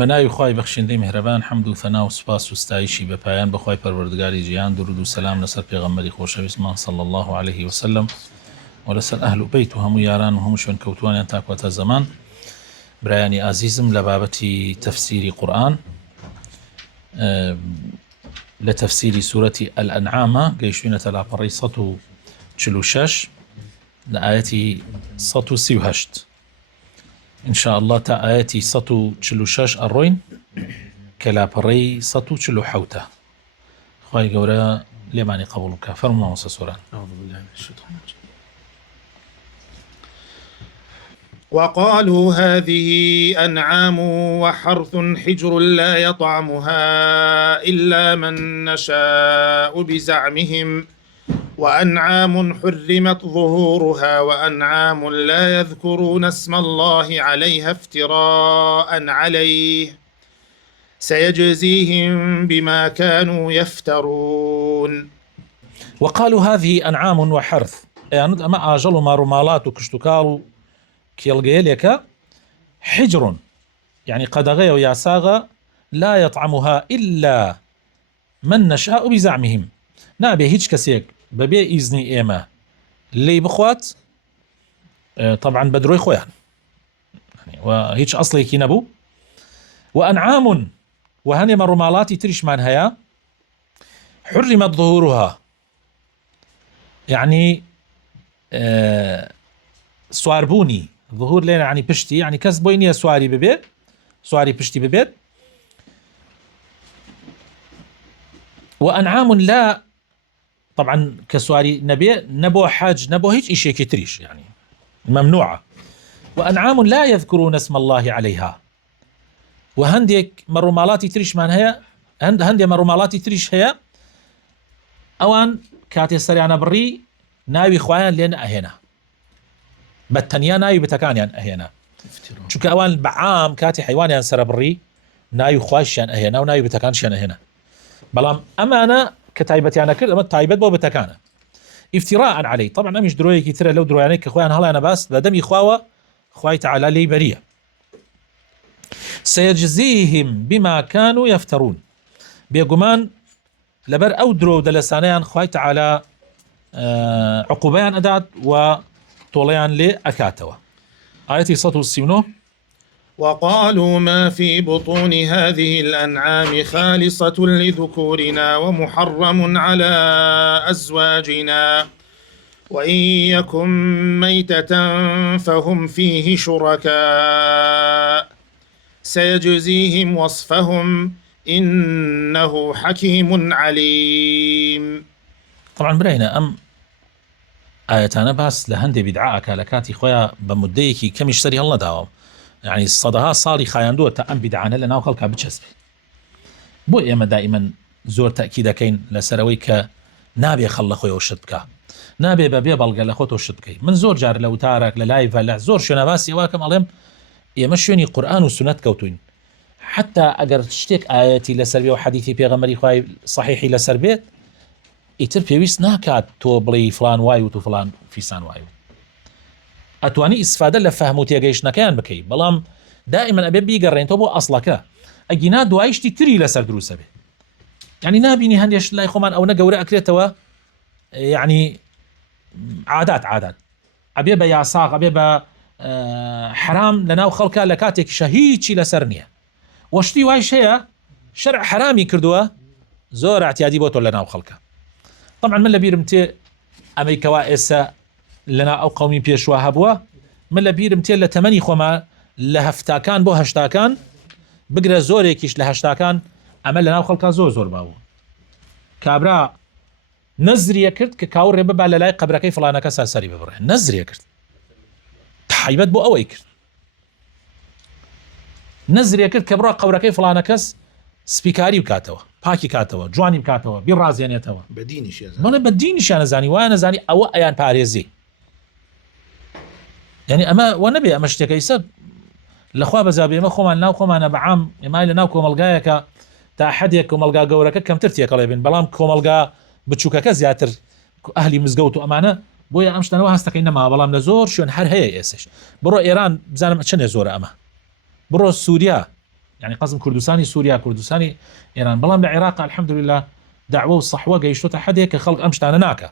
بەناوی خوای بەخشندەی میهرەبان حەمد و ثەنا و سوپاس و ستایشی بە پایان بەخوای پەروەردگاری جیهان، درود و سەلام لەسەر پێغەمبەری خۆشەویستمان صلی الله عليه وسلم و لەسەر ئەهل و بەیت و هەموو یاران و هەموو شوێن کەوتوانیان تاکواتە زەمان. برایانی ئازیزم، لە بابەتی تەفسیری قورئان لە تەفسیری سوورەتی ئەلئەنعامە گەیشتوینەتە لاپەڕەی 146 لە ئاەتی 138 إن شاء الله تا آياتي 146 الروين كلاپەڕەی 147. خوای گەورە لێمانی قبول بکە. فەرمووە مۆسە سووران. أعوذ بالله من الشيطان الرجيم. وقالوا هذه أنعام وحرث حجر لا يطعمها إلا من نشاء بزعمهم وأنعام حرمت ظهورها وأنعام لا يذكرون اسم الله عليها افتراء عليه سيجزيهم بما كانوا يفترون. وقالوا هذه أنعام وحرث، يعني أما أجل ما رمالات وكشتكال كيلغيليكا حجر، يعني قدغي وياساغا لا يطعمها إلا من نشاء بزعمهم، نابي هيج كسيك ببي إذني إيما اللي بخوات طبعا بدروي خويان يعني وهيج أصلي كي نبو. وأنعام وهني مرمالاتي تريش من هيا حرمت ظهورها، يعني سواربوني ظهور لنا يعني بشتي، يعني كسبويني سواري ببيت، سواري بشتي ببيت. وأنعام لا، طبعا كسواري نبو حاج نبو هيج إشي كتريش يعني ممنوعة. وأنعام لا يذكرون اسم الله عليها، وهنديك مرمالاتي تريش من هي هندي مرمالاتي تريش هي أوان كاتي سريعنا بري ناوي خوايان لين أهينا بتنيا ناوي بتكانيان أهينا، شوك أوان بعام كاتي حيوانيان سر بري ناوي خوايشيان أهينا وناوي بتكانشيان أهينا، بلام أما أنا كتايبتي أنا كل أما تايبت بو بتكانه افتراء علي. طبعا أمش دروي كتير لو دروي عليك أخوان هلا أنا بس بدمي خواوة خواي تعالى لي بريه. سيجزيهم بما كانوا يفترون، بيقومان لبر أو درو دلسانيان خواي تعالى عقوبيان أداد وطوليان لأكاتوا. آياتي 160. وقالوا ما في بطون هذه الأنعام خالصة لذكورنا ومحرم على أزواجنا وإن يكن ميتة فهم فيه شركاء سيجزيهم وصفهم إنه حكيم عليم. طبعا برينا أم آياتنا بس لهندي بدعاءك لكاتي خويا بمديكي كم يشتري الله داوم، يعني الصدها صاري خايندو تأم بدعانا لنا خلقها بتشسبي بو إما دائما زور تأكيد كين لسرويك نابي خلق خويا وشتبكا نابي ببي بلغ لخوت وشتبكي من زور جار لو تارك للايف لا زور شنا بس يواكم عليهم يمشوني قرآن وسنة كوتين حتى أجر تشتك آياتي لسربي وحديثي بيغمري خواي صحيحي لسربيت يتر بيويس ناكاد تو بلي فلان واي وتو فلان فيسان واي أتواني استفادة لفهمو تيجيش نكان بكي، بلام دائما أبي بيقرين تو بو أصلك أجينا دوايشتي تري لسر دروسه به، يعني نابيني هنديش لا يخومان أو نجورة أكلتوا يعني عادات أبي بياساق أبي حرام لنا وخلقها لكاتك شهيدشي لسرنيا وشتي وايش هي شرع حرامي كردوا زور اعتيادي بوتو لنا وخلقها. طبعا من لبير متي أمي كوائسة لنا أو قومي بيشوا هبوا من لبير متي لتمني خوما لهفتاكان بو هشتاكان بقرا زوريكيش لهشتاكان أما لنا وخلقها زور باو كابرا نزري كرت كاور ربا للاي قبركي فلانا كسا سري ببره نزري كرت تحيبت بو أوي كرت نزري كرت كبرا قبركي فلانا كس سبيكاري بكاتوا باكي كاتوا جواني بكاتوا بالرازيانيتوا بدينش يا ما بدينش أنا زاني وأنا زاني أو أيان باريزي يعني أما ونبي أما اشتكيسد لأخوة بزابي ما خوما ناو خوما أنا بعام ما إلا ناوكم الجايك تأحديك وملقى جورك كم ترتيك على بين بلام كوملقى بتشوكك زياتر أهلي مزجوت وأمانة بويا أمشت أنا وهستكينا ما بلام لزور شو نحر هي إيش برو إيران بزانم شن زور أما برو سوريا يعني قصدم كردستاني سوريا كردستاني إيران بلام لعراق الحمد لله دعوة والصحوة قيشتوها حد هيك خلق أمشتانا ناكا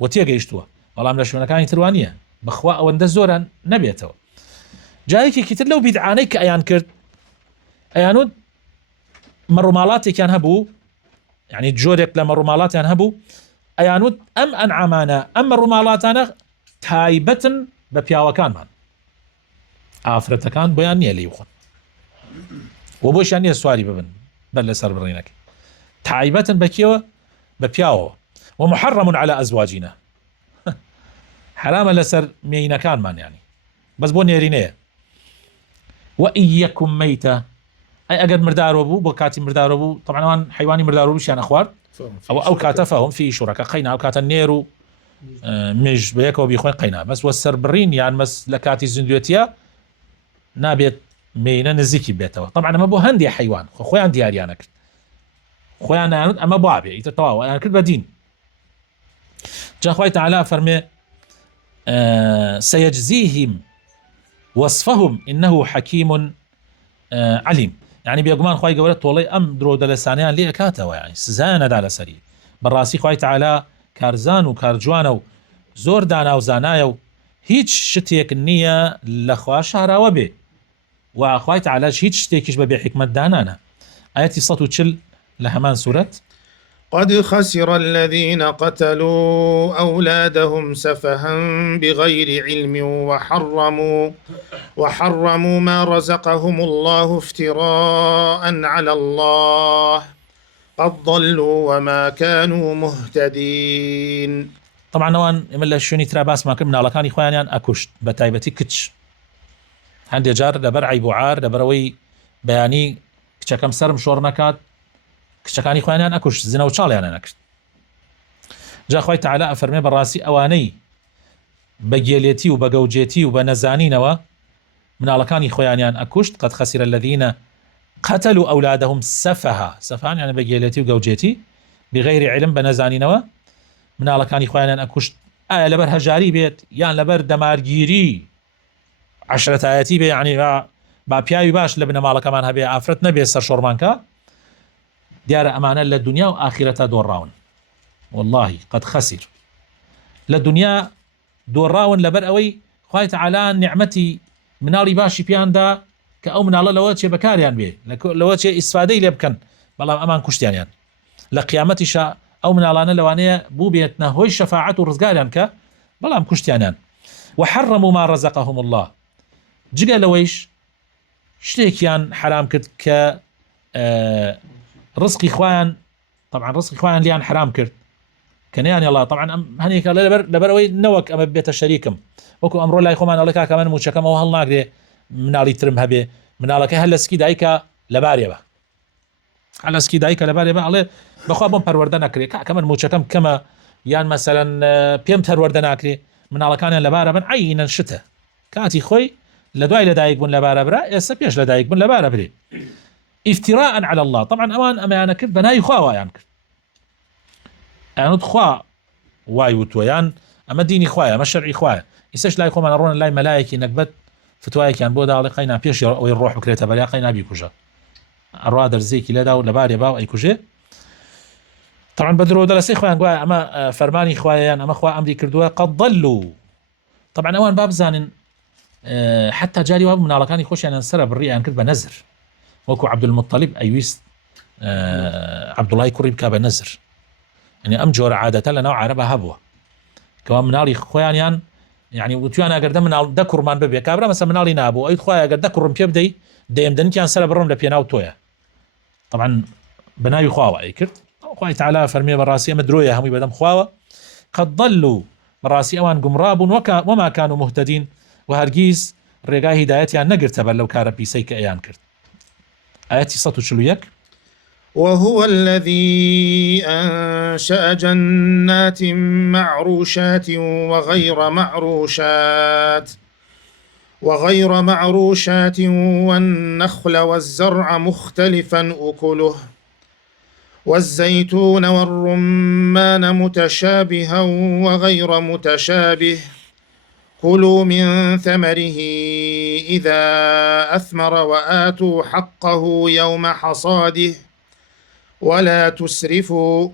وتيا قيشتوها بلام لشونا كان تروانية بخوا أو اندزورا نبيتوا جايكي كتر لو بيدعانيك أيان كرد أيانود مرمالاتي كان هبو يعني جورك لما رمالات يعني هبو أيانود أم أنعمانا أم الرمالاتنا تايبة ببياوكان من ئافرەتەکان بۆیان نییە لێ بخۆن و بۆشیان نییە سواری ببن بەر لەسەر بڕینەکە تایبەتن بەکێوە بە پیاوەوە ومحرم على ئەزواجینە حرامە لەسەر مێینەکانمان یانی بەس بۆ نێرینەیە وئیەکم مەیتە ئەی ئەگەر مردارۆ بوو بۆ کاتی مردارۆ بوو طبعا ئەوان حیوانی مردارۆ بووشیان ئەخوارد ئەو کاتە فەهم فی شوڕەکە قەینا ئەو کاتە نێر و مێژ بەیەکەوە بیخۆین قەینا بەس وە سەربڕین یان مەس لە کاتی زیندوێتیە نابێت مێینە نزیکی بێتەوە طبعا ئەمە بۆ هەندێک حیوان خۆیان دیاریانە کرد خۆیان نانوت ئەمە بابێ ئیتر تەواوە ئەیان کرد بە دین جا خوای تەعالا فەرمێ سيجزيهم وصفهم إنه حكيم عليم يعني بيقومان خواهي قولة طولي أم درو دلسانيان ليه كاتوا يعني سزانا دالة سري بالراسي خواهي تعالى كارزان وكارجوان زور دانا وزانايا هيج شتيك النية لخوا شهرا وبي وخواهي تعالى هيج شتيكش ببي حكمة دانانا آياتي صوتو تشل لهمان سورة قد خسر الذين قتلوا أولادهم سفها بغير علم وحرموا ما رزقهم الله افتراء على الله قد ضلوا وما كانوا مهتدين. طبعا نوان يملا الشوني ترى باس ما كنا على كان إخوانيان أكشت بتايبتي كتش عندي جار لبر عيبوعار لبروي بياني كم سرم شور نكات کچەکانی خۆیان ئەکوشت زنە و چاڵیان نەکرد جا خوای تەعالا ئەفەرمێ بەڕاستی ئەوانەی بە گێلێتی و بە گەوجێتی و بە نەزانینەوە مناڵەکانی خۆیانیان ئەکوشت قەد خەسیرە الەذینە قەتەلوا ئەولادەهم سەفەهان یانە بە گێلێتی و گەوجێتی بغەیری عیلم بە نەزانینەوە مناڵەکانی خۆیانیان ئەکوشت ئایا لەبەر هەژاری بێت یان لەبەر دەمارگیری عەشرەتایەتی بێ یعنی با پیاوی باش لە بنەماڵەکەمان هەبێ ئافرەت نەبێ سەر شۆڕمانکە دیارە ئەمانە لە دنیا و ئاخرەتە دۆڕاون والله قد خسر لە دنیا دۆڕاون لەبەر ئەوەی خوای تەعالا نیعمەتی مناڵی باشی پیاندا کە ئەو مناڵە لەوە چێ بەکاریان بێ لەوە چێ ئیسفادەی لێ بکەن بەڵام ئەمان کوشتیانیان لە قیامەتیشا ئەو مناڵانە لەوانەیە بوو بێتنە هۆی شەفاعەت و ڕزگاریان کە بەڵام کوشتیانیان وحرموا ما رزقهم الله جگە لەوەیش شتێکیان حرام کرد کە رزقي خوان طبعا رزقي خوان ليان حرام كرت كنيان الله طبعا هنيك لبروي نوك أما بيت شريكم وكو أمر الله يخوان الله كمان موشكم وهل ناقري منالي ترم هبي منالك هل سكي دايكا لباريبا على سكي دايكا لباريبا الله بخوابهم پروردن نكري كمان موشكم كما يان مثلا بيم پروردن نكري منالك كان لباربا عينا شتا كاتي خوي لدواي لدايك بن لباربرا يسا بيش لدايك بن لباربري افتراء على الله طبعا أمان أنا كرد بناي خوا يعني كرد أنا خوا واي وتويان أما ديني خوايا ما شرعي خوايا يسش لا يقوم أنا رون لا ملائكة نكبت فتواي كان بودا على قينا بيش ويروح بكريتها بلا قينا بيكوجا الرادر زيكي لا داو لباري باو أي كوجي طبعا بدرو درسي خوايا قوا أما فرماني خوايا أما خوا أمري كردوا قد ضلوا طبعا أوان باب زان حتى جاري واب من على كان يخش يعني انسرى بالرئة يعني كرد بنزر وكو عبد المطلب أيويس عبد الله كريم كابا نزر يعني أم جور عادة لنا عربها هبوة كمان منالي خوانيان يعني وتيانا قرد من دكر مان ببي كابرا مثلا منالي نابو أي خويا قرد دكر بيبدي دايم دنك يعني سلا برم لبيناو تويا طبعا بناي خواوا أي كرت خوي تعالى فرمي براسي مدروية هم يبدم خواوا قد ضلوا براسي أوان قمراب وما كانوا مهتدين وهرجيز رجاء هدايتي يعني نقر تبلو كاربي سيك أيان كرت آياتي صوت شلويك وهو الذي أنشأ جنات معروشات وغير معروشات والنخل والزرع مختلفا أكله والزيتون والرمان متشابها وغير متشابه كلوا من ثمره إذا أثمر وآتوا حقه يوم حصاده ولا تسرفوا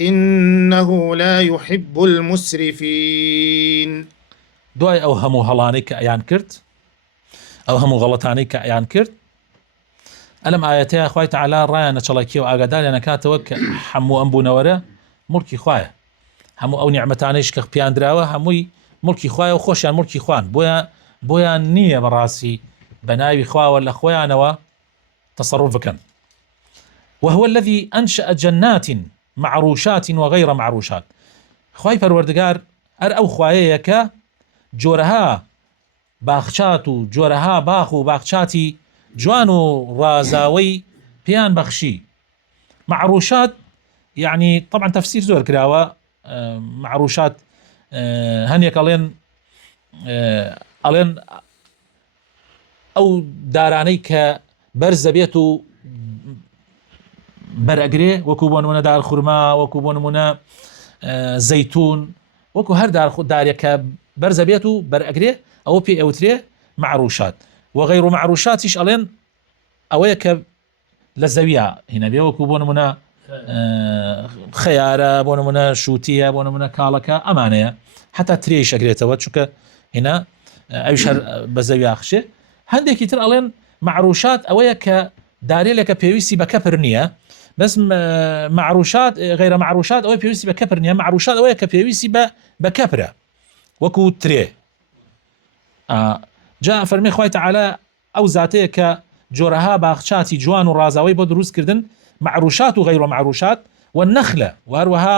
إنه لا يحب المسرفين. دوای ئەو هەموو هەڵانەی کە ئەیان کرد، ئەو هەموو غەڵەتانەی کە ئەیان کرد، ئەلەم ئاەتەیە خوای تەعالا ڕایان نەچەڵەکی و ئاگاداریان نەکاتەوە کە هەموو ئەم بوونەوەرە موڵکی خوایە، هەموو ئەو نیعمەتانەیش کە پیاندراوە هەمووی موڵکی خوایە و خۆشیان موڵکی خوان، بۆیان نییە بەڕاستی بە ناوی خواوە لە خۆیانەوە تەسەڕوف بکەن. وهو الذي أنشأ جنات معروشات وغير معروشات. خوای پەروەردگار ئەر ئەو خوایەیە کە جۆرەها باخچات و جۆرەها باخ و باخچاتی جوان و ڕازاوەی پێیان بەخشی. معروشات يعني طبعا تفسير زۆر کراوە. معروشات هەنێک ئەڵێن ئەو دارانەی کە بەرزە بێت و بەرئەگرێ، وەکو بۆ نمونە دار خورما، وەکو بۆ نمونە زەیتون، وەکو هەر دارێکە بەرزە بێت و بەرئەگرێ ئەوە پێی ئەوترێ معروشات. وغير معروشاتیش ئەڵێن ئەوەیە کە لە زەویە هینە بێ، وەکو بۆ نمونە خەیارە، بۆ نمونە شووتیە، بۆ نمونە کاڵەکە، ئەمانەیە حتا ترێش ئەگرێتەوە چونکە هێنا ئەویش هەر بە زەوی ئاخشێ. هەندێکی تر ئەڵێن معروشات ئەوەیە کە دارێلێکە پێویستی بە کەپر نییە، بەس معروشات غیرە معروشات ئەوەی پێویستی بە کەپر نییە، معروشات ئەوەیە کە پێویستی بە کەپرە وەکو ترێ. جا فەرمی خوای تەعالا ئەو زاتەیە کە جۆرەها باخچاتی جوان و ڕازاوی بۆ دروستکردن، معروشات و غیرە معروشات، والنخلة وهروها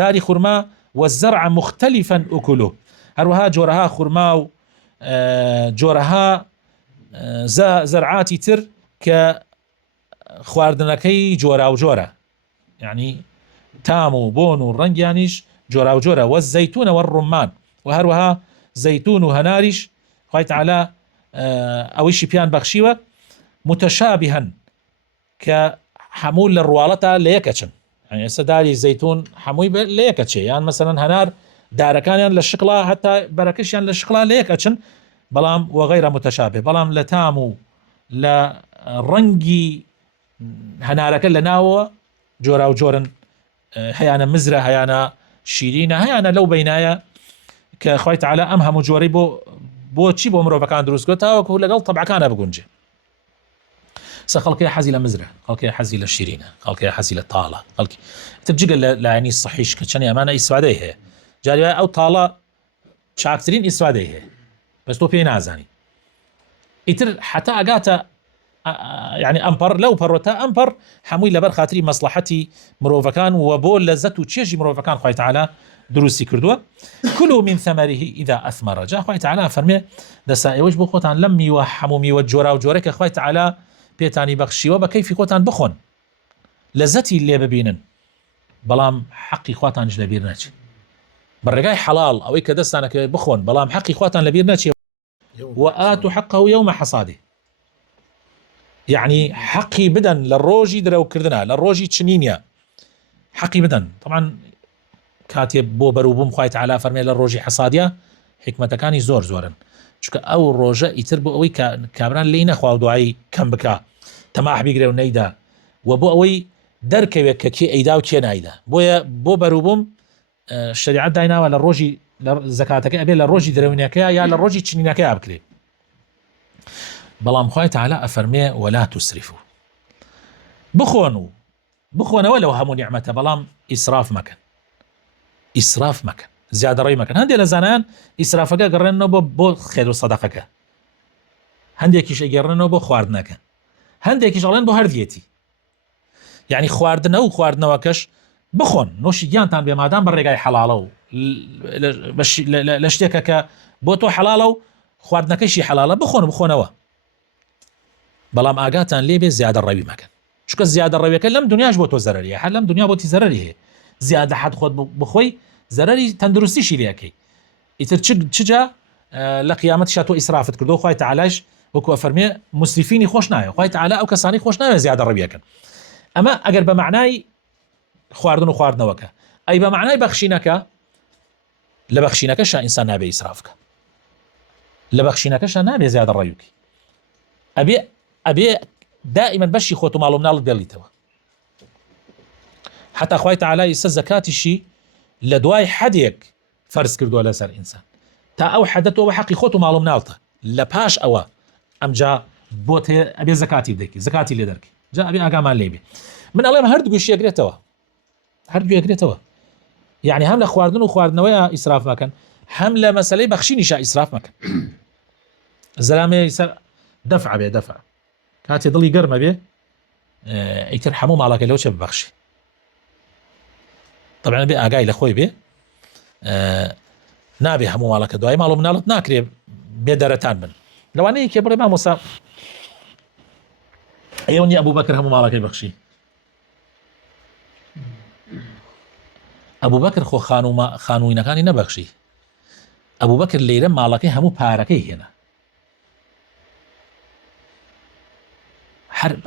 داری خورما والزرع مختلفا أكله، هروها جۆرەها خورما و جۆرەها زەرعاتی تر کە خواردنەکەی جۆرا و جۆرە، يعني تام و بۆن و ڕەنگیانیش جۆرا و جۆرە. والزەیتون والڕمان، وهروها زەیتون و هەناریش خوای تەعالا ئەویشی پیان بەخشیوە متشابها کە هەموو لە ڕواڵەتە لە یەکەچن. يعني ئێستا داری زەیتون هەمووی لە یەکەچێ، یان مەسەلەن هەنار دارەکانیان لە شقڵا هەتا بەرەکەشیان لە شقڵا لە یەکەچن، بەڵام وغیرە متشابه، بەڵام لە تام و لە ڕەنگی هەنارەکە لە ناوە جۆرا و جۆرن، هەیانە مزرە، هەیانە شیرینە، هەیانە لەو بەینایە کە خوای تەعالا ئەم هەموو جۆرەی بۆ چی بۆ مرۆڤەکان دروست کردووە تاوەکو لەگەڵ تەبعەکانە بگونجێ. خەڵکەیە حەزی لە مزرە، خەڵکەیە حەزی لە شیرینە، خەڵکەیە حەزی لە تاڵە، خەڵکی تر جگە لە ینی سەحیش کە چەند ئەمانە ئیسفادەی هەیە، جاری ئەو تاڵە چاکترین ئیسفادەی هەیە، بەس تۆ پێی نازانی. ئیتر حتا ئەگاتە يعني ئەمپەر لەو پەڕۆتە ئەمپەر هەمووی لەبەر خاتری مەسلحەتی مرۆڤەکان و بۆ لەزەت و چێژی مرۆڤەکان خوای تەعالا دروستی کردووە. كلوا من ثمره إذا أثمر. جا خوای تەعالا فەرمێ دەسا ئێوەش بۆ خۆتان لەم میوە هەموو میوە جۆرا و جۆرە کە خوای تەعالا پێتانی بەخشیوە بە کەیفی خۆتان بخۆن، لەزەتی لێ ببینن، بەڵام حەقی خواتانش لەبیر نەچێت. بەڕێگای حەڵاڵ ئەوەی کە دەستانەکە بخۆن، بەڵام حەقی خواتان لەبیر نەچێت. وآتوا حقه يوم حصاده، يعني حقي بدن للروجي دروكردنا للروجي تشنينيا حقي بدن. طبعا كاتب بو بروبوم خوای تەعالا فەرمێ لە ڕۆژی حەسادیە حکمەتەکانی زۆر زۆرن، چونکە ئەو ڕۆژە ئیتر بۆ ئەوەی کامران لێی نەخوا و دوایی کەم بکە، تەماح بیگرێ و نەیدا، و بۆ ئەوەی دەرکەوێت کە کێ ئەیدا و کێ نایدا. بۆیە بۆ بەروبووم شریعەت دایناوە لە ڕۆژی زەکاتەکە ئەبێ لە ڕۆژی درەوینەکەیە یا لە ڕۆژی چنینەکەیە بکرێ. بەڵام خوای تەعالا ئەفەرمێ ولا تسرفوا، بخۆنەوە لەو هەموو نیعمەتە، بەڵام ئیسراف مەکەن، ئیسراف مەکەن، زیادەڕەوی مەکەن. هەندێک لە زانایان ئیسرافەکە گەڕێنەوە بۆ خێر و سەدەقەکە، هەندێکیش ئەگەڕێنەوە بۆ خواردنەکە، هەندێکیش ئەڵێن بۆ هەردیەتی. یعنی خواردنە و خواردنەوەکەش بخۆن، نۆشی گیانتان بێ مادام بە ڕێگای حەڵاڵە و لە شتێکە کە بۆ تۆ حەڵاڵە و خواردنەکەیشی حەڵاڵە بخۆنەوە، بەڵام ئاگاتان لێ بێ زیادەڕەوی مەکەن، چونکە زیادەڕەویەکە لەم دنیاش بۆ تۆ زەرەریە، هەر لەم دنیا بۆتی زەرەری هەیە. زیادە حەد خۆت بخۆی زەرەری تەندروستیشی لێەکەی، ئیتر چجا لە قیامەتیشا تۆ ئیسرافت کردو. خوای تەعالایش وەکو ئەفەرمێ مسریفینی خۆش نایە، خوای تەعالا ئەو کەسانی خۆش ناوێ زیادەڕەویەکەن. ئەمە ئەگەر بە معنای خواردن و خواردنەوەکە، ئەی بە معنای بەخشینەکە لە بەخشینەکەشە ئینسان نابێ ئیسرافکە، لە بەخشینەکەشە نابێ زیادە ڕێوکی، ئەبێ دائما بەشی خۆت و ماڵ و مناڵت بێڵیتەوە. حتى خوای تعالی ئیسە زەکاتیشی لە دوای حەدێک فەرز کردووە لەسەر ئینسان، تا ئەو حەدەتەوە حەقی خۆت و ماڵ و مناڵتە، لە پاش ئەوە ئەمجا بۆ ئەبێ زەکاتی بدەیت، زەکاتی لێ دەرکی، جا ئەبێ ئاگامان لێ بێ. من ئەڵێم هەردووگوشی ئەگرێتەوە، هەردوو ئەگرێتەوە، یعنی هەم لە خواردن و خواردنەوەی ئیسراف مەکەن، هەم لە مەسەلەی بەخشینیشە ئیسراف مەکەن. زەلامێ سەر دەفع بێ، دەفع کاتێ دڵی گەرمە بێ ئیتر هەموو ماڵەکە لەو چێ ببەخشی. طبعا بێ ئاگای لە خۆی بێ، نابێ هەموو ماڵەکە دوای ماڵ و مناڵت ناکرێ بێ دەرەتان بن. لەوانەیە کێ بڕێ مامۆستا ئەوە نیە ئەبوو بەکر هەموو ماڵەکەی بەخشی. ئەبوو بەکر خۆ خانووینەکانی نەبەخشی، ئەبوو بەکر لێرە ماڵەکەی هەموو پارەکەی هێنا،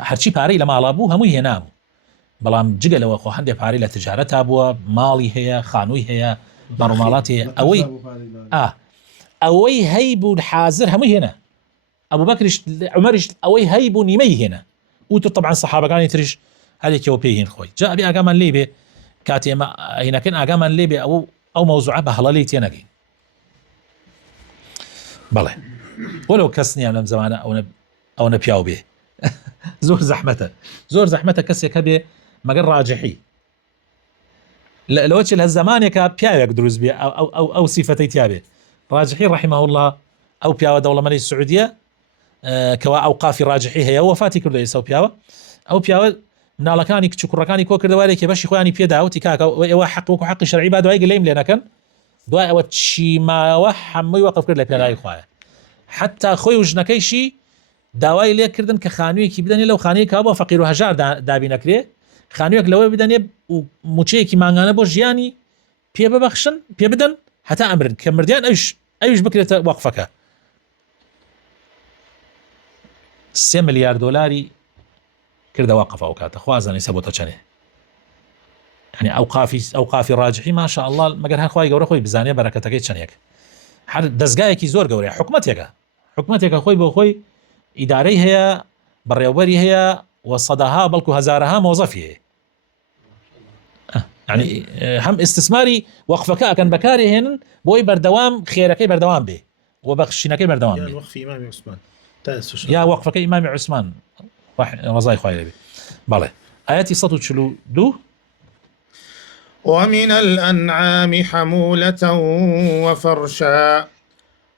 هەرچی پارەی لە ماڵا بوو هەمووی هێنام، بەڵام جگەلەوە خۆ هەندێک پارەی لە تجارەتا بووە، ماڵی هەیە، خانووی هەیە، بەڕووماڵات هەیە، ئەوەی هەی بوو حازر هەمووی هێنا. ئەبوو بەکریش عومەریش ئەوەی هەی بوو نیمەی هێنا، وتر طبعا سەحابەکانی تریش هەرێکەوە پێی هێن خۆی. جا ئەبێ ئاگامان لێ بێ کاتێ ئێمە هێنەکەن ئاگامان لێ بێ ئەو مەوزوعە بە هەڵەلەی تێ نەگەین. بەڵێ وەلەو کەس نییە لەم زەمانە ئەوە پیاو بێ زۆر زەحمەتە کەسێک هەبێ مەگەر ڕاجحی لەوە چ لە زەمانێکە پیاوێک دروست بێ ئەو سیفەتەی تیابێ. ڕاجحی ڕەحیمەه الله ئەو پیاوە دەوڵەمەندی سعودیە کەوا ئەوقافی ڕاجحی هەیە، وەفاتی کردو ئێستا ئەو پیاوە مناڵەکانی کچ و کوڕەکانی کۆ کردەوارێکی بەشی خۆیانی پێداوتی کاکە ئێوە حەق وەکو حەقی شەرعی با دوای گلەیم لێ نەکەن، دوای ئەوە چیماوە هەمووی وەقف کرد لە پێناوی خوایە، حتا خۆی و ژنەکەیشی داوای لێکردن کە خانوویەکی بدەنێ لەو خانەیە کا بۆ فەقیر و هەژار دابی نەکرێ، خانوویەک لەوەی بدەنێ و موچەیەکی مانگانە بۆ ژیانی پێ ببەخشن پێ بدەن هەتا ئەمرن، کە مردیان ئەویش بکرێتە وەقفەکە. 3 ملیار دۆلاری کردە وەقف ئەو کاتە، خوازانێ سەبۆتە چەنێ، يعني ئەوقافی ڕاجحی ماشاء الله مەگەر هەخوای گەورە خۆی بزانێ بەرەکەتەکەی چەندێک، هەر دەستگایەکی زۆر گەورەیە، حکومەتێکە خۆی بۆ خۆی ئیدارەی هەیە، بەڕێوەبەری هەیە، و سەدەها بەڵکو هەزارەها مۆزەفی هەیە، يعني هەم ئستثماری وەقفەکە ئەکەن بەکاری هێنن بۆی بەردەوام خێرەکەی بەردەوام بێ و بەخشینەکەی بەردەوام بێ، یا وەقفەکەی ئیمامی عوسمان ڕەزای خوای لێ بێ. بەڵێ ئاەتی 142 ومن الأنعام حمولة وفرشا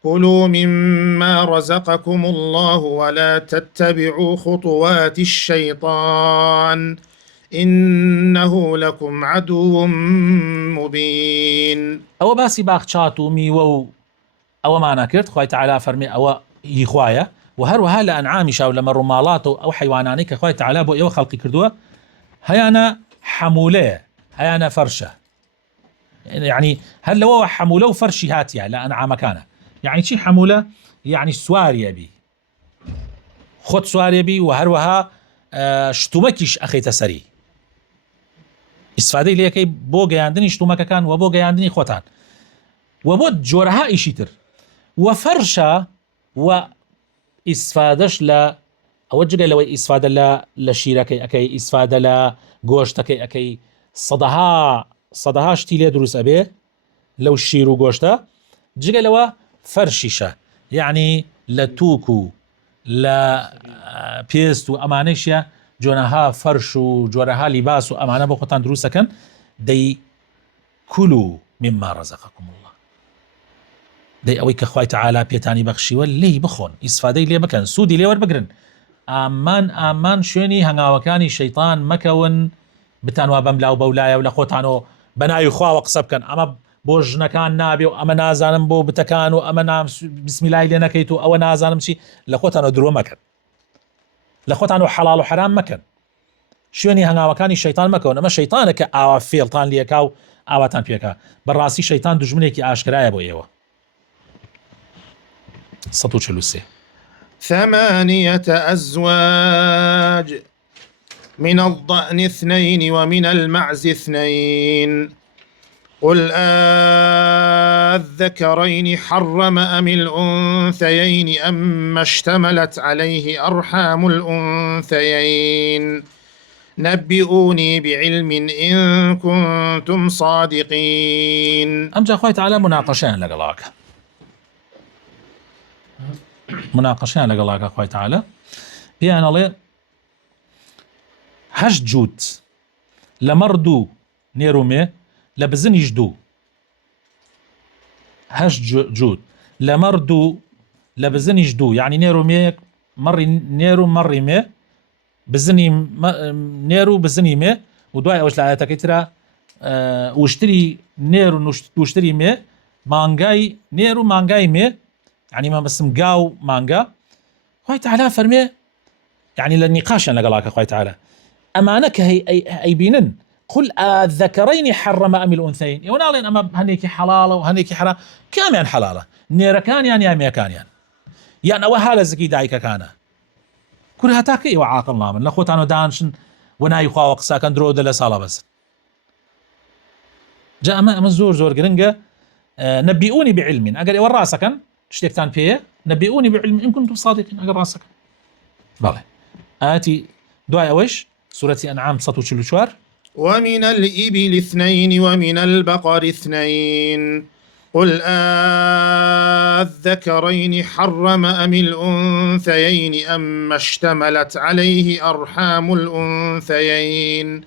كلوا مما رزقكم الله ولا تتبعوا خطوات الشيطان إنه لكم عدو مبين. أو باسي باخچات و میوە ئەوە مانا کرد، خوای تعالی فەرمی ئەوە هی خوایە، و هەروەها لە ئەنعامیشا و لە مەڕووماڵات و ئەو حیوانانەی کە خوای تعالی بۆ ئێوە خەڵقی کردووە هەیانە حەمولەیە هەیانە فەرشە، يعني هەر لەوە حەمولە و فەرشی هاتیە لە ئەنعامەکانە. يعني چی حەمولە؟ يعني سواریە بی، خۆت سواریە بی و هەروەها شتومەکیش ئەخەیتە سەری، ئیسفادەی لێەکەی بۆ گەیاندنی شتومەکەکان و بۆ گەیاندنی خۆتان و بۆ جۆرەها ئیشی تر، و فەرشە و ئیسفادەش لە ئەوە جگە لەوەی ئیسفادە لە شیرەکەی ئەەکەی، ئیسفادە لە گۆشتەکەی ئەەکەی، سەدەها شتی لێ دروست ئەبێ لەو شیر و گۆشتە، جگە لەوە فەرشیشە، یعنی لە تووک و لە پێست و ئەمانەیشە جۆنەها فەرش و جۆرەها لیباس و ئەمانە بۆ خۆتان دروستەکەن. دەی کولو مما رزقكم الله، دەی ئەوەی کە خوای تعالی پێتانی بەخشیوە لێی بخۆن، ئیسفادەی لێ بکەن، سوودی لێ وەربگرن، ئامان شوێنی هەنگاوەکانی شەیطان مەکەون، بتانوا بەملاو بەولایە و لە خۆتانەوە بەناوی خواوە قسە بکەن، ئەمە بۆ ژنەکان نابێ و ئەمە نازانم بۆ بتەکان و ئەمە بسمیلای لێ نەکەیت و ئەوە نازانم چی، لە خۆتانەوە درۆ مەکەن، لە خۆتانەوە حەڵاڵ و حەرام مەکەن، شوێنی هەنگاوەکانی شەیطان مەکەون، ئەمە شەیطانە کە ئاوا فێڵتان لێکا و ئاواتان پێکا، بەڕاستی شەیطان دوژمنێکی ئاشکرایە بۆ ئێوە. 143 8 أزواج من الضأن 2 ومن المعز 2 قل أذكرين حرم أم الأنثيين أم اشتملت عليه أرحام الأنثيين نبئوني بعلم إن كنتم صادقين. أم جا خوي تعالى مناقشان لقلاك خوي تعالى يعني الله هش جوت لمردو نيرومي لبزن يجدو هش جوت لمردو لبزن يجدو يعني نيرومي مري نيرو مري مي بزني نيرو بزني مي ودواي اوش لآياتك اترا واشتري نيرو واشتري مي مانجاي نيرو مانجاي مي يعني ما بس مقاو مانجا خوي تعالى فرمي يعني للنقاش أنا قلاك خوي تعالى أمانك هي أي بينن قل الذكرين حرم أم الأنثيين يونالين أما هنيكي حلالة وهنيكي حرام كام يعني حلالة نيرا كان يعني يا كان يعني وهذا زكي دايكا كان كلها تاكي وعاقل الله من لخوت أنا دانشن وناي خواق ساكن درود لسالة بس جاء ما زور قرنقة نبئوني بعلم أقل وراسكن اشتكتان فيه نبئوني بعلم إن كنتم صادقين أقل راسك بالله آتي دعاء وش سورة أنعام 144 ومن الإبل 2 ومن البقر 2 قل أذكرين حرم أم الأنثيين أم اشتملت عليه أرحام الأنثيين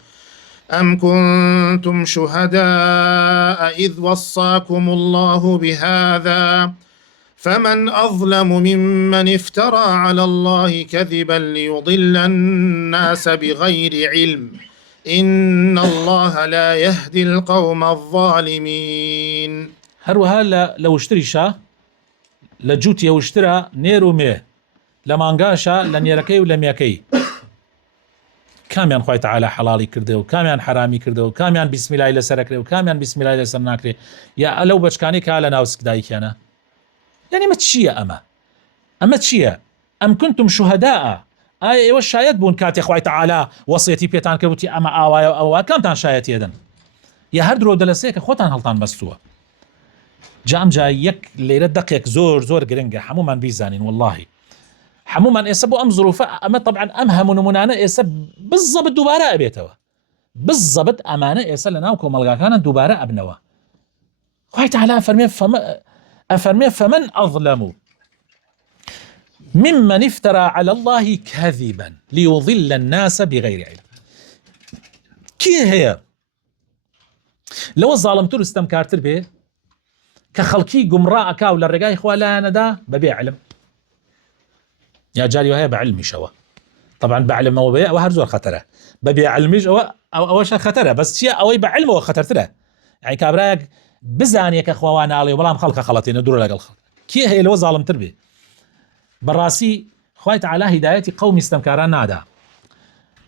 أم كنتم شهداء إذ وصاكم الله بهذا فمن أظلم ممن افترى على الله كذبا ليضل الناس بغير علم إن الله لا يهدي القوم الظالمين. هروها لو اشتري شا لجوتي واشترى نيرو مي لما انقاشا لنيركي ولميكي كاميان خوي تعالى حلالي كرده وكاميان حرامي كرده وكاميان بسم الله إلى سركره وكاميان بسم الله إلى سرناكره يا لو بشكاني كالا ناوسك دايك أنا يعني ما تشيء أما تشيء أم كنتم شهداء أي والشايد بون كاتي خوي تعالى وصيتي بيتان كبوتي أما آوايا أو كم تان شايت يدن يا هردرو دلسيك خوتان هلطان بستوا جام جاي يك ليرة دقيق زور قرنقة حموما بيزانين والله حموما يسبوا أم ظروف أما طبعا أمهم ونمونانا يسب بالضبط دوباره أبيتوا بالضبط أمانة يسألنا وكم الغا كان دوباره أبنوا خوي تعالى أفرمي فمن أظلم ممن افترى على الله كذبا ليضل الناس بغير علم كي هي لو الظالم تور استمكارتر به كخلقي قمراء كاو للرقاي خوالا ندا ببيع علم يا جاري وهي بعلمي شوا طبعا بعلم وبيع وهرزور خطره ببيع علمي او شيء خطره بس شيء او بعلمه وخطرتره يعني كابراك بزاني كاخوان علي وبلام خلق خلطين ندور لك الخلق كي هي لو ظالم تربي براسي خويت على هدايتي قوم استمكاران نادا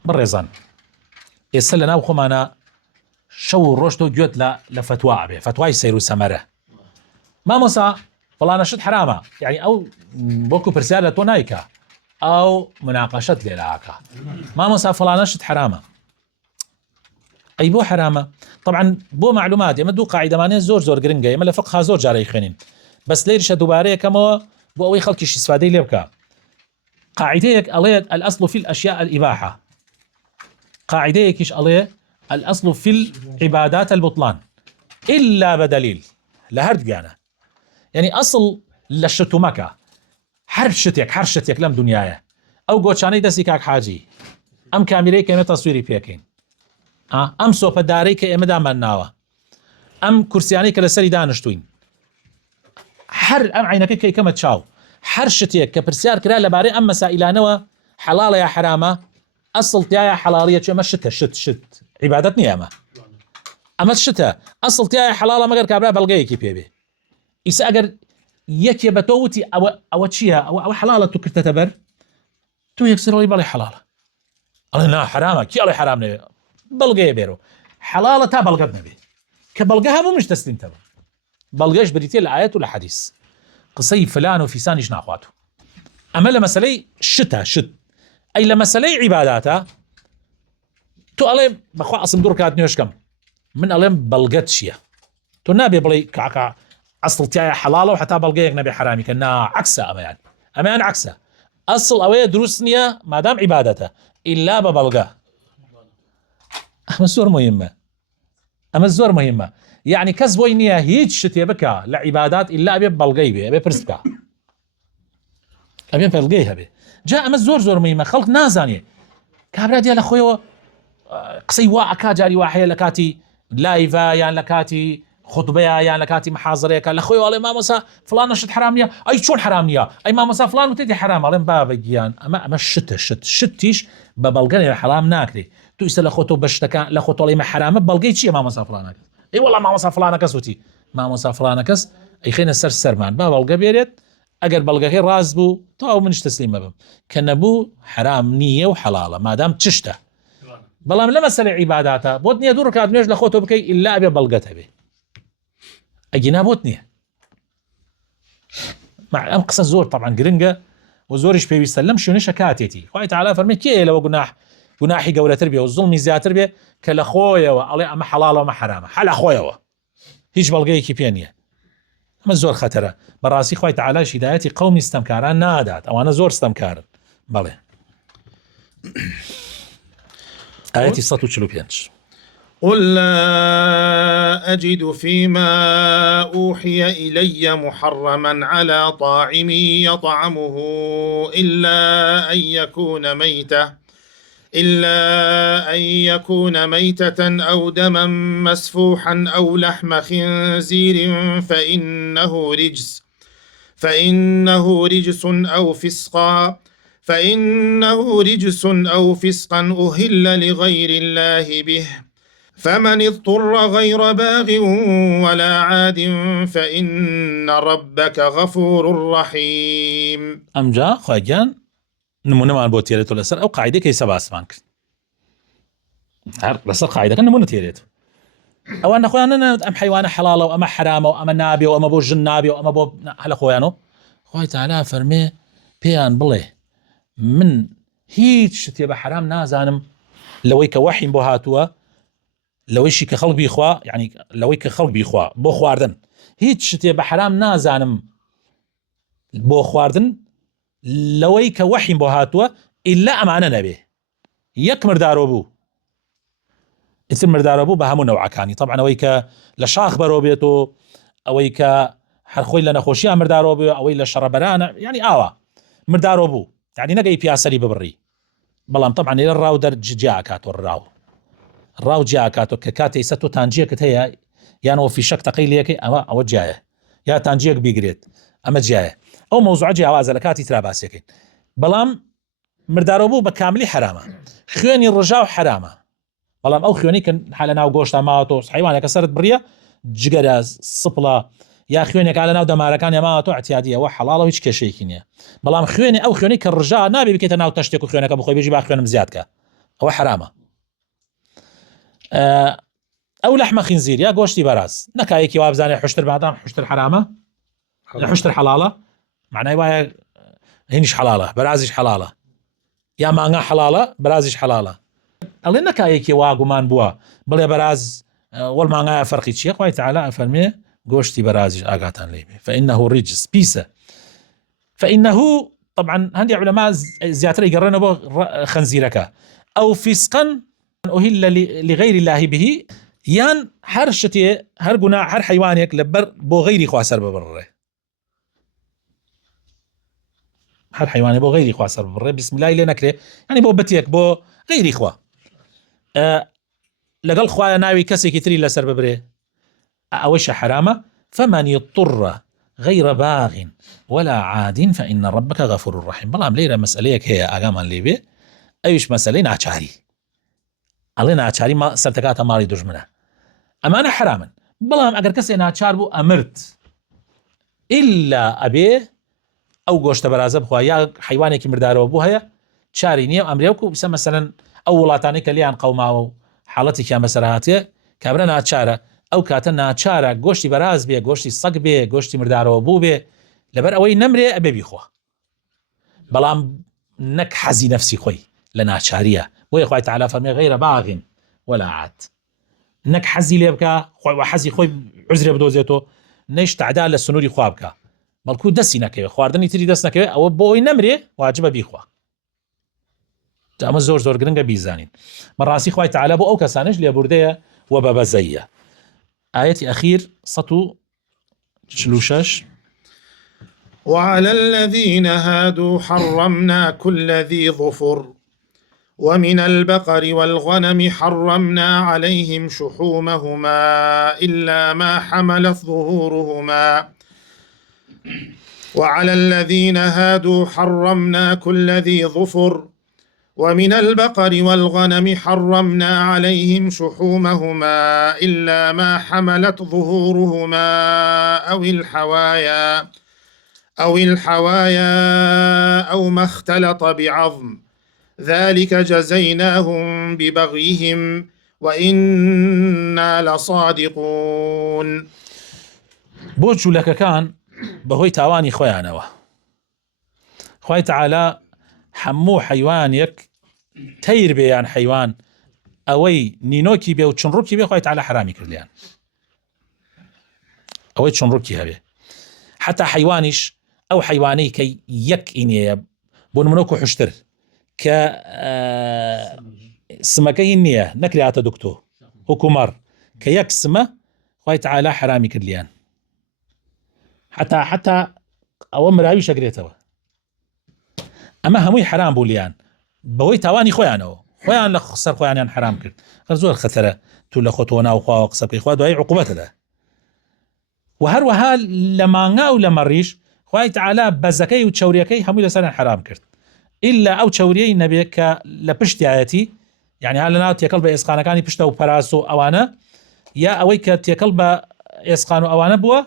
بالرزان يسلنا وخمانا شو روشتو جوت لفتوى به فتوى يسيروا سمره ما مسا فلانا شد حرامه يعني او بوكو برسالة تونايكا او مناقشة للاكا ما مسا فلانا شد حرامه اي بو حرامه طبعا بو معلومات يمدو قاعده ماني زور قرنقه يملا فقها زور جاري خنين بس ليش دوباره كما بو اوي خلق شي استفادي لبكا قاعدتك اليه الاصل في الاشياء الاباحه قاعدتك ايش اليه الاصل في العبادات البطلان الا بدليل لهرد يعني اصل للشتمكه حرشتك لم دنيايه او قوتشاني دسيكاك حاجي ام كاميري كيما تصويري بيكين ام سوف داري كيما دامناوه ام كرسياني كلسري دانشتوين حر ام عينك كي كما تشاو حرشتك كبرسيار كرا لباري ام مسائلانوا حلال يا حرامه اصل تيا حلاليه ما شت عبادتني اما شتها اصل تيا حلاله مگر كابرا بلغيكي بيبي إيسا أجر يكي بتوتي أو تشيها أو حلالة تكرتتبر تو يكسر لي بالي حلالة الله لا حرامة كي الله حرام نبي بلغي بيرو حلالة تا بلغت نبي كبلغها مو مش تسليم تبر بلغيش بريتي الآيات ولا حديث قصي فلان وفي سانيش ناخواته أما لمسألة شت أي لمسألة عباداتها تو الله بخوا أصم دور كات نيوش كم من الله بلغت شيا تو نابێ بڵێ کاکە ئەسڵتیایە حەڵاڵە و حتا بەڵگەیەک نەبێ حرامیکە نا عەکسە ئەمەیان عەکسە ئەسڵ ئەوەیە دروست نییە مادام عیبادەتە ئیلا بە بەڵگە ئەمە زۆر مهمە یعنی کەس بۆی نییە هیچ شتێ بکە لە عیبادات ئیلا ئەبێ بەڵگەی بێ ئەبێ پرس بکە ئەبێ بەڵگەی هەبێ جا ئەمە زۆر مهمە خەڵک نازانێ کابرا دیە لە خۆیەوە قسەی وا ئەکا جاری وا هەیە لە کاتی لایڤە یان لە کاتی خوتبەیە یان لە کاتی محاضرەیەکە لە خۆی ئەڵێ مامۆستا فڵان شت حرام نییە ئەی چۆن حرام نییە ئەی مامۆستا فڵان وتێتی حرام ئەڵێم بابە گیان ئەمە شتیش بە بەڵگە حرام ناکرێ تو ئیستا لە خۆتۆ بە شتەکان لە خۆتۆ ئەڵێمە حرامە بەڵگەی چییە مامۆستا فڵانە کەس ئەی وەڵا مامۆستا فڵانە کەس وتی مامۆستا فڵانە کەس ئەیخێنە سەرمان با بەڵگە بێرێت ئەگەر بەڵگەکەی ڕاست بوو تەواو منیش تەسلیمە بم کە نەبوو حرام نییە و حەڵاڵە مادام چشتە بەڵام لە مەسەلەی عیباداتە بۆت نییە دوو ڕکات نوێژ لە خۆتۆ بکەی ئیلا ئەبێ بەڵگەت هەبێ ئەگینا بۆت نییە ئەم قسە زۆر طبعا گرنگە و زۆریش پێویستە لەم شوێنەشە کاتێتی خوای تەعالا فەرمێ کێ لەوە گوناحی گەورەتر بێ و زوڵمی زیاتر بێ کە لە خۆیەوە ئەڵێ ئەمە حەڵاڵە ئەمە حرامە حەلا خۆیەوە هیچ بەڵگەیەکی پێ نییە ئەمە زۆر خەتەرە بەڕاستی خوای تەعالا هیدایەتی قەومی ستەمکاران نادات ئەوانە زۆر ستەمکارن بەڵێ آياتي 145 قل لا أجد فيما أوحي إلي محرما على طاعم يطعمه إلا أن يكون ميتة أو دما مسفوحا أو لحم خنزير فإنه رجس أو فسقا أهل لغير الله به فمن اضطر غير باغ ولا عاد فإن ربك غفور رحيم أمجا خواجان نمونەمان بۆ تێرێتەوە لەسەر ئەو قاعدەی کە ئێستا باسمان کرد لەسەر قاعدەکە نمونە تێرێت ئەوان نەخۆیان نەنێت ئەم حیوانە حەڵاڵە و ئەمە حرامە و ئەمە نابێ و ئەمە بۆ ژن نابێ و ئەمە بۆ هەلە خۆیانەوە خوای تەعالا فەرمێ پێیان بڵێ من هیچ شتێ بە حرام نازانم لەوەی کە وحیم بۆ هاتووە لەوەیشی کە خەڵک بیخوا یعنی لەوەی کە خەڵک بیخوا بۆ خواردن هیچ شتێ بە حرام نازانم بۆ خواردن لەوەی کە وحیم بۆ هاتووە ئیلا ئەمانە نەبێ یەک مردارۆ بوو ئیتر مردارە بوو بە هەموو نەوعەکانی طبعا ئەوەی کە لە شاخ بەرەو بێت و ئەوەی کە هەر خۆی لە نەخۆشییان مردارۆ بێ ئەوەی لە شەڕەبەرانە یعنی ئاوا مردارۆ بوو یعنی نەگەی پیاسەری ببڕی بەڵام طبعا لێرە ڕاو دەرجیاکاتۆ ڕاو جیاکاتۆ کە کاتێ ئێستا تۆ تانجیەکت هەیە یانەوە فیشەک تەقەی لێکەی ئەوە جیایە یا تانجیەک بیگرێت ئەمە جیایە ئەو مەوزوعە جیاوازە لە کاتی ترا باسیەکەین بەڵام مردارۆ بوو بە کاملی حرامە خوێنی ڕژاو حرامە بەڵام ئەو خوێنی کە حالە ناو گۆشتا ماوەتۆ حیوانێکە سەرت بڕیە جگەرە سپڵە یا خوێنێکا لە ناو دەمارەکان ماوەتۆ اعتیادیەوە حەڵاڵە هیچ کێشەیەکی نییە بەڵام خوێنی ئەو خوێنی کە ڕژا نابێ بکەیتە ناو تەشتێک و خوێنەکە بخۆی بێژی با خوێنم زیادکە ئەوە حرامە ئەو لەحمە خینزیر یا گۆشتی بەراز نەکایەکی وابزانێ حشتر بادام حشتر حرامە حشتر حەڵاڵە معنای وایە هینیش حەڵاڵە بەرازیش حەڵاڵە یا مانگا حەڵاڵە بەرازیش حەڵاڵە ئەڵێ نەکایەکی واگومان بووە بڵێ بەراز وەڵ مانگایە فەرقی چییە خوای تەعالا فەرمێ گۆشتی بەرازیش ئاگاتان لێ بێ فإنه رجس پیسە فإنه طبعا هەندێک علەما زیاتر ئەیگەڕێنەوە بۆ خەنزیرەکە ئەو فیسقا أهل لغير الله به یان هەر شتێ هەر گونا هەر حیوانێک لەبەر بۆ غەیری خوا سەر ببڕێ هەر حیوانێ بۆ غەیری خوا سەر ببڕێ بسم الله لێ نەکرێ ینی بۆ بەتێک بۆ غەیری خوا لەگەڵ خوایە ناوی کەسێکی تری لەسەر ببرێ ئەوەیشە حرامە فمن اضطر غير باغ ولا عاد فإن ربك غفور رحيم بەڵام لێرە مەسئلەیەک هەیە ئاگامان لێبێ ئەویش مەسئلەی ناچاری ئەڵێ ناچاری سەرتەکاتە ماڵی دوژمنە ئەمانە حرامن بەڵام ئەگەر کەسێ ناچار بوو ئەمرد ئیلا ئەبێ ئەو گۆشتە بەرازە بخوا یا حیوانێکی مردارەوە بوو هەیە چاری نییە ئەمرێوکو بسە مەسەلەن ئەو وڵاتانی کە لیان قەوماوە و حاڵەتێکیان بەسەر هاتێ کابرا ناچارە ئەو کاتە ناچارە گۆشتی بەراز بێ گۆشتی سەگ بێ گۆشتی مردارەوە بوو بێ لەبەر ئەوەی نەمرێ ئەبێ بیخوا بەڵام نەک حەزی نەفسی خۆی لە ناچاریە بۆیە خوای تەعالا فەرمێ غەیرە باغ ولا عاد نەک حەزی لێ بکە خۆی حەزی خۆی عزرێ بدۆزێتەوە نەیش تعدا لە سنووری خوا بکە بەڵکو دەستی نەکەوێت خواردنی تری دەست نەکەوێت ئەوە بۆی نەمرێ واجبە بیخوا ئەمە زۆر گرنگە بیزانین بەڕاستی خوای تەعالا بۆ ئەو کەسانش لێبوردەیە و بەبەزەیە ئاەتی ئەخیر 146 وعلى الذين هادوا حرمنا كل ذي ظفر ومن البقر والغنم حرمنا عليهم شحومهما إلا ما حملت ظهورهما وعلى الذين هادوا حرمنا كل ذي ظفر ومن البقر والغنم حرمنا عليهم شحومهما إلا ما حملت ظهورهما أو الحوايا أو ما اختلط بعظم ذلك جزيناهم ببغيهم وإنا لصادقون بۆ جوولەکەکان بەهۆی تاوانی خۆیانەوە خوای تەعالا هەموو حەیوانێک تەیر بێ یان حەیوان ئەوەی نینۆکی بێ و چنڕووکی بێ خوای تەعالا حرامی کردیان ئەوەی چنڕووکی هەبێ حتا حەیوانیش ئەو حەیوانەی کە یەک ئینەیە بۆ نمونەوەکو حشتر کە سمەکەی نییە نەکرێتە دکتۆ حکومەڕ کە یەک سمە خوای تەعالا حرامی کردیان حتا ئەوە مراوی شەگرێتەوە ئەمە هەمووی حرام بوو لیان بەهۆی تاوانی خۆیانەوە خۆیان لە سەر خۆیانیان حرام کرد زۆر خەتەرە تو لە خۆتەوە ناوخواوە قسە بکەی خوا دوای عقوبەتەدا و هەروەها لە مانگا و لە مەڕیش خوای تەعالا بەزەکەی و چەوریەکەی هەمووی لەسەریان حرام کرد ئیلا ئەو چەوریەی نەبێت کە لە پشتایەتی یعنی ها لەناو تێکەڵ بە ئێسقانەکانی پشتە و پەراس و ئەوانە یا ئەوەی کە تێکەڵ بە ئێسقان و ئەوانە بووە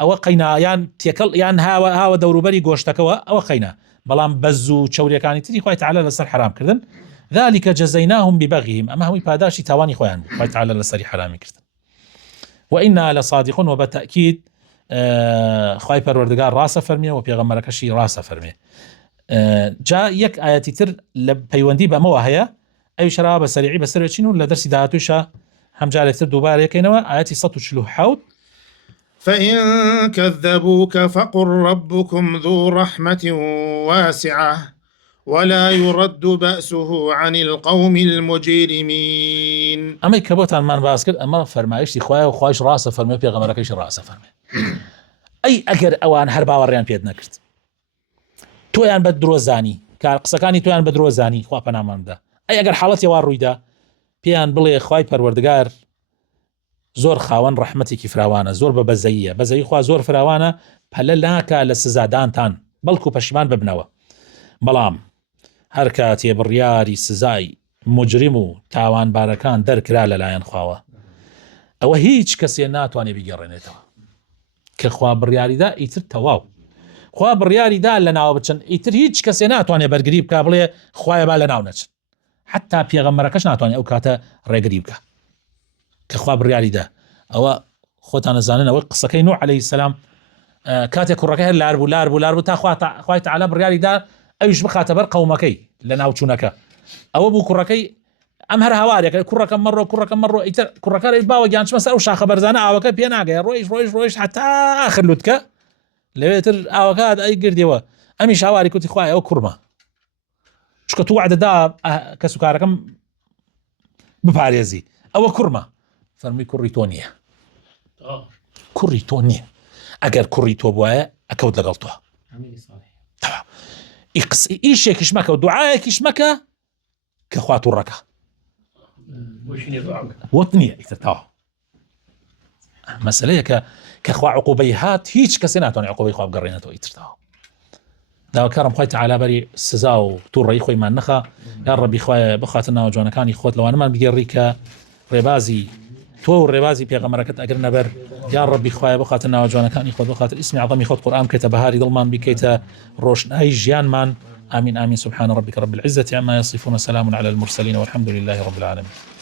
ئەوە قەینا یان تێکەڵ یان هاوە دەوروبەری گۆشتەکەەوە ئەوە قەینا بەڵام بەز و چەوریەکانی تری خوای تەعالا لەسەر حرام کردن ذلك جزيناهم ببغيهم ئەمە هەمووی پاداشی تاوانی خۆیان بوو خوای تەعالا لەسەری حرامی کردن وإنا لصادقون وبالتأكيد خوای پەروەردگار ڕاستە فەرمیێ و پێغەمبەرەکەشی ڕاستە فەرمێ جا یەک ئاەتی تر لە پەیوەندی بەمەوە هەیە ئەوی شەرا بە سەریعی بەسەرچین و لە دەرسی داهاتووشە هەمجارێکتر دووبارەکەینەوە ئاەتی 147 فإن كذبوك فقل ربكم ذو رحمة واسعة ولا يرد بأسه عن القوم المجرمين ئەمەی کە بۆتانمان باس کرد ئەمە فەرمایشتی خوایە و خوایش ڕاستە فەرمێ پێغەمبەرەکەیش ڕاستە فەرمێ ئەی ئەگەر ئەوان هەر باوەڕیان پێت نەکرد تۆیان بە درۆزانی کار قسەکانی تۆیان بە درۆزانی خوا پەنامان بدە ئەی ئەگەر حاڵەتی وا ڕوویدا پێیان بڵێ خوای پەروەردگار زۆر خاوەن ڕەحمەتێکی فراوانە زۆر بە بەزەییە بەزەیی خوا زۆر فراوانە پەلە لاکە لە سزادانتان بەڵکو پەشیمان ببنەوە بەڵام هەر کاتێ بڕیاری سزای مجرم و تاوانبارەکان دەرکرا لەلایەن خواوە ئەوە هیچ کەسێ ناتوانێ بیگەڕێنێتەوە کە خوا بڕیاریدا ئیتر تەواو خوا بڕیاریدا لە ناو بچن ئیتر هیچ کەسێ ناتوانێ بەرگری بکە بڵێ خوایە با لە ناو نەچن حتا پێغەمبەرەکەش ناتوانێت ئەو کاتە ڕێگری بکە کە خوا بڕیاریدا ئەوە خۆتان نەزانن ئەوە قسەکەی نوح عەلەیهی سەلام کاتێک کوڕەکە هەر لار بوو تا خوای تەعالا بڕیاریدا ئەویش بخاتە بەر قەومەکەی لە ناوچوونەکە ئەوە بوو کوڕەکەی ئەم هەر هاوارێکە کوڕەکەم مەڕۆ ئیتر کوڕەکەی باوە گیانچمە سەر و شاخە بەرزانە ئاوەکە پێ ناگەی ڕۆیش حتا ئاخر لوتکە لەوێتر ئاوەکە ئەی گردیەوە ئەمیش هاواری کوتی خوای ئەو کوڕمە چکە تو وعدەدا کە سوکارەکەم بپارێزی ئەوە کوڕمە فەرمی کوڕی تۆ نییە کوڕی تۆ نییە ئەگەر کوڕی تۆ بواە ئەکەوت لەگەڵ تۆ ئیشێکیش مەکە و دوعایەکیش مەکە کە خوا تووڕەکە وت نییە ئیتر تاوە مەسەلەیە کە خوا عقوبەی هات هیچ کەسێ ناتوانێت عقوبەی خوا بگەڕێنێتەوە ئیتر تاوە داواکارم خوای تەعالا بەری سزا و تووڕەیی خۆیمان نەخا یا ڕەبی خوایە بخاتە ناو جوانەکانی خۆت لەوانەمان بگەڕی کە ڕێبازی تۆ و ڕێبازی پێغەمبەرەکەت ئەگەر نەبەر یا ڕەبی خوایە بخاتە ناو جوانەکانی خۆت بخاتە ئیسمی عەظەمی خۆت قورئان بکەیتە بەهاری دڵمان بیکەیتە ڕۆشنایی ژیانمان آمين آمين سبحان ربك رب العزة عما يصفون سلام على المرسلين والحمد لله رب العالمين